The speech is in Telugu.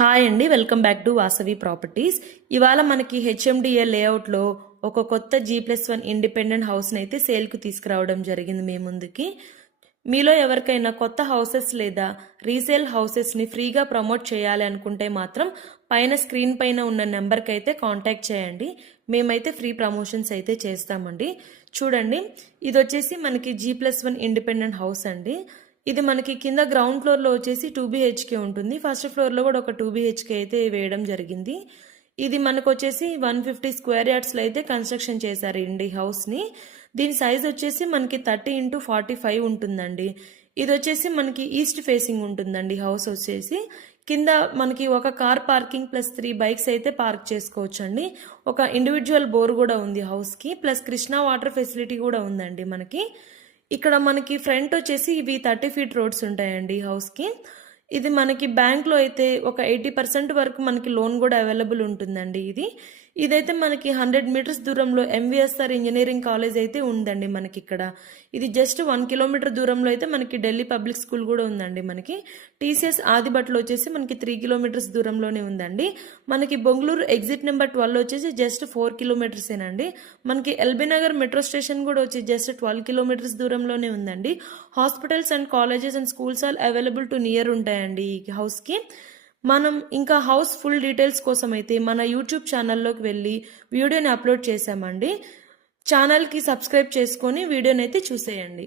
హాయ్ అండి, welcome back to Vasavi properties. ఇవాళ మనకి హెచ్ఎండిఏ లేఅవుట్లో ఒక కొత్త G+1 ఇండిపెండెంట్ హౌస్ని అయితే సేల్కి తీసుకురావడం జరిగింది మీ ముందుకి. మీలో ఎవరికైనా కొత్త హౌసెస్ లేదా రీసేల్ హౌసెస్ని ఫ్రీగా ప్రమోట్ చేయాలి అనుకుంటే మాత్రం పైన స్క్రీన్ పైన ఉన్న నెంబర్కి అయితే కాంటాక్ట్ చేయండి. మేమైతే ఫ్రీ ప్రమోషన్స్ అయితే చేస్తామండి. చూడండి, ఇది వచ్చేసి మనకి G+1 ఇండిపెండెంట్ హౌస్ అండి. ఇది మనకి కింద గ్రౌండ్ ఫ్లోర్లో వచ్చేసి 2 BHK ఉంటుంది. ఫస్ట్ ఫ్లోర్లో కూడా ఒక 2 BHK అయితే వేయడం జరిగింది. ఇది మనకు వచ్చేసి 150 స్క్వేర్ యార్డ్స్లో అయితే కన్స్ట్రక్షన్ చేశారు ఈ హౌస్ని. దీని సైజ్ వచ్చేసి మనకి 30x45 ఉంటుందండి. ఇది వచ్చేసి మనకి ఈస్ట్ ఫేసింగ్ ఉంటుందండి హౌస్ వచ్చేసి. కింద మనకి ఒక కార్ పార్కింగ్ ప్లస్ 3 బైక్స్ అయితే పార్క్ చేసుకోవచ్చు అండి. ఒక ఇండివిజువల్ బోర్ కూడా ఉంది హౌస్కి, ప్లస్ కృష్ణా వాటర్ ఫెసిలిటీ కూడా ఉందండి మనకి. ఇక్కడ మనకి ఫ్రంట్ వచ్చేసి ఇవి 30 ఫీట్ రోడ్స్ ఉంటాయండి హౌస్కి. ఇది మనకి బ్యాంక్లో అయితే ఒక 80% వరకు మనకి లోన్ కూడా అవైలబుల్ ఉంటుందండి. ఇదైతే మనకి 100 మీటర్స్ దూరంలో MVSR ఇంజనీరింగ్ కాలేజ్ అయితే ఉందండి మనకి ఇక్కడ. ఇది జస్ట్ 1 కిలోమీటర్ దూరంలో అయితే మనకి ఢిల్లీ పబ్లిక్ స్కూల్ కూడా ఉందండి మనకి. TCS ఆదిబట్లో వచ్చేసి మనకి 3 కిలోమీటర్స్ దూరంలోనే ఉందండి. మనకి బొంగళూరు ఎగ్జిట్ నెంబర్ 12 వచ్చేసి జస్ట్ 4 కిలోమీటర్సేనండి. మనకి ఎల్బీ నగర్ మెట్రో స్టేషన్ కూడా వచ్చి జస్ట్ 12 కిలోమీటర్స్ దూరంలోనే ఉందండి. Hospitals and colleges and schools all available to near ఉంటాయండి ఈ హౌస్కి. మనం ఇంకా హౌస్ ఫుల్ డీటెయిల్స్ కోసం అయితే మన యూట్యూబ్ ఛానల్లోకి వెళ్ళి వీడియోని అప్లోడ్ చేశామండి. ఛానల్కి సబ్స్క్రైబ్ చేసుకొని వీడియోని అయితే చూసేయండి.